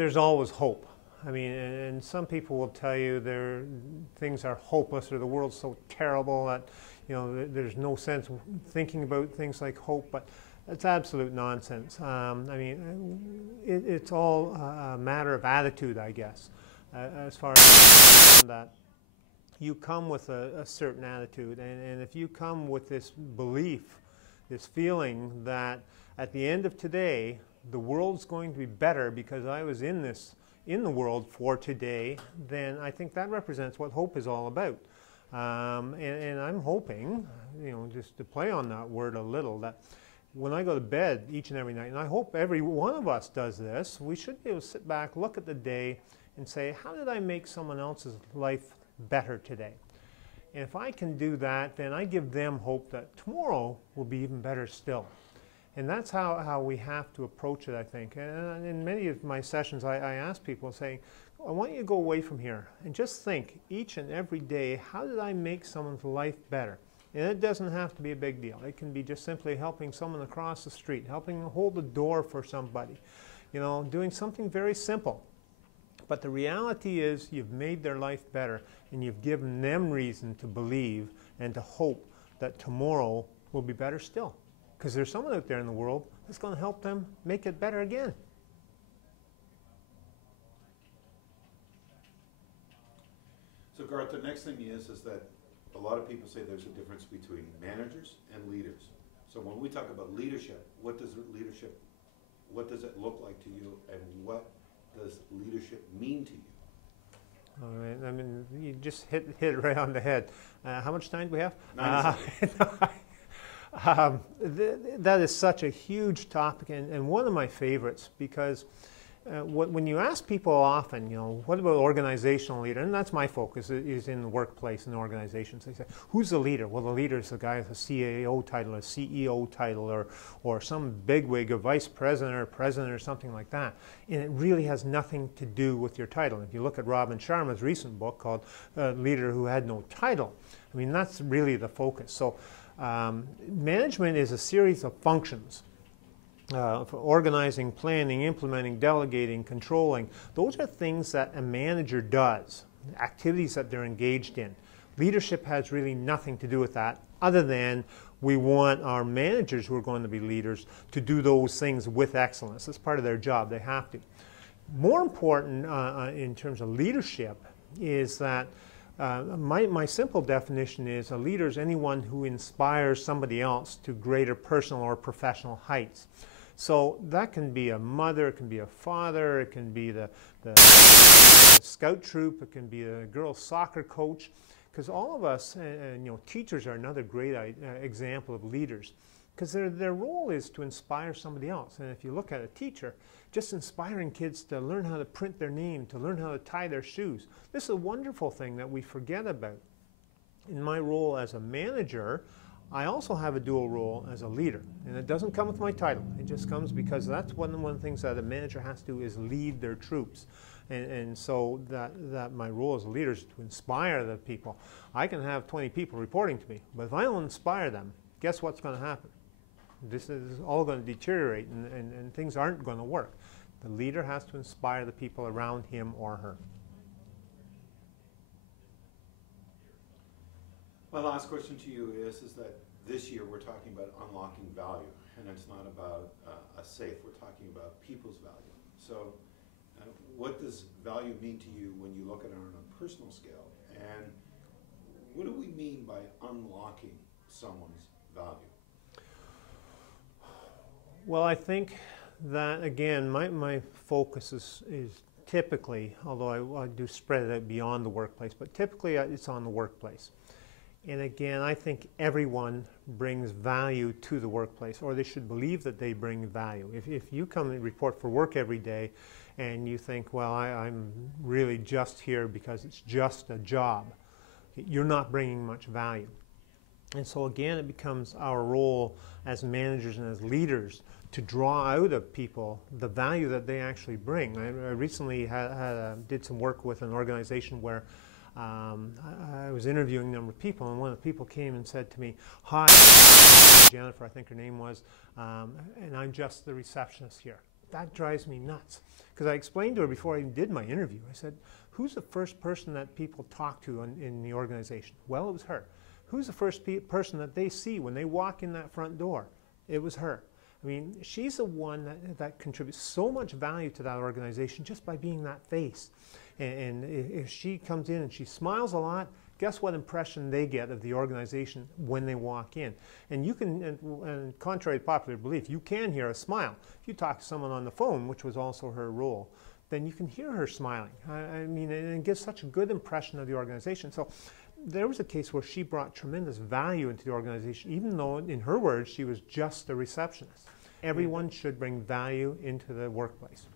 there's always hope. I mean, and some people will tell you things are hopeless or the world's so terrible that, you know, there's no sense thinking about things like hope, but it's absolute nonsense. I mean, it's all a matter of attitude, I guess, as far as that. You come with a certain attitude, and if you come with this belief, this feeling that at the end of today, the world's going to be better because I was in the world for today, then I think that represents what hope is all about. And I'm hoping, you know, just to play on that word a little, that when I go to bed each and every night, and I hope every one of us does this, we should be able to sit back, look at the day, and say, how did I make someone else's life better today? And if I can do that, then I give them hope that tomorrow will be even better still. And that's how we have to approach it, I think. And in many of my sessions, I ask people, saying, I want you to go away from here and just think each and every day, how did I make someone's life better? And it doesn't have to be a big deal. It can be just simply helping someone across the street, helping hold the door for somebody, you know, doing something very simple. But the reality is you've made their life better, and you've given them reason to believe and to hope that tomorrow will be better still. Because there's someone out there in the world that's going to help them make it better again. So Garth, the next thing is that a lot of people say there's a difference between managers and leaders. So when we talk about leadership, what does it look like to you, and what does leadership mean to you? All right. I mean, you just hit it right on the head. How much time do we have? 9 seconds. That is such a huge topic, and one of my favorites, because when you ask people often, you know, what about organizational leader? And that's my focus, is in the workplace and organizations. They say, who's the leader? Well, the leader is the guy with a CAO title, a CEO title, or some bigwig, a vice president or president or something like that. And it really has nothing to do with your title. If you look at Robin Sharma's recent book called Leader Who Had No Title, I mean, that's really the focus. So management is a series of functions. For organizing, planning, implementing, delegating, controlling. Those are things that a manager does, activities that they're engaged in. Leadership has really nothing to do with that, other than we want our managers, who are going to be leaders, to do those things with excellence. That's part of their job. They have to. More important in terms of leadership is that my simple definition is a leader is anyone who inspires somebody else to greater personal or professional heights. So that can be a mother, it can be a father, it can be the scout troop, it can be a girls' soccer coach, because all of us, and you know, teachers are another great example of leaders, because their role is to inspire somebody else. And if you look at a teacher, just inspiring kids to learn how to print their name, to learn how to tie their shoes. This is a wonderful thing that we forget about. In my role as a manager, I also have a dual role as a leader, and it doesn't come with my title. It just comes because that's one of the things that a manager has to do, is lead their troops. And so that my role as a leader is to inspire the people. I can have 20 people reporting to me, but if I don't inspire them, guess what's going to happen? This is all going to deteriorate, and things aren't going to work. The leader has to inspire the people around him or her. My last question to you is that this year we're talking about unlocking value, and it's not about a safe. We're talking about people's value. So what does value mean to you when you look at it on a personal scale, and what do we mean by unlocking someone's value? Well, I think that, again, my focus is typically, although I do spread it out beyond the workplace, but typically it's on the workplace. And again, I think everyone brings value to the workplace, or they should believe that they bring value. If you come and report for work every day and you think, well, I'm really just here because it's just a job, you're not bringing much value. And so again, it becomes our role as managers and as leaders to draw out of people the value that they actually bring. I recently did some work with an organization where I was interviewing a number of people, and one of the people came and said to me, "Hi, Jennifer," I think her name was, "and I'm just the receptionist here." that drives me nuts. Because I explained to her before I even did my interview, I said, who's the first person that people talk to in the organization? Well, it was her. Who's the first person that they see when they walk in that front door? It was her. I mean, she's the one that contributes so much value to that organization just by being that face. And if she comes in and she smiles a lot, guess what impression they get of the organization when they walk in? And you can, and contrary to popular belief, you can hear a smile. If you talk to someone on the phone, which was also her role, then you can hear her smiling. I mean, and it gives such a good impression of the organization. So there was a case where she brought tremendous value into the organization, even though, in her words, she was just a receptionist. Everyone should bring value into the workplace.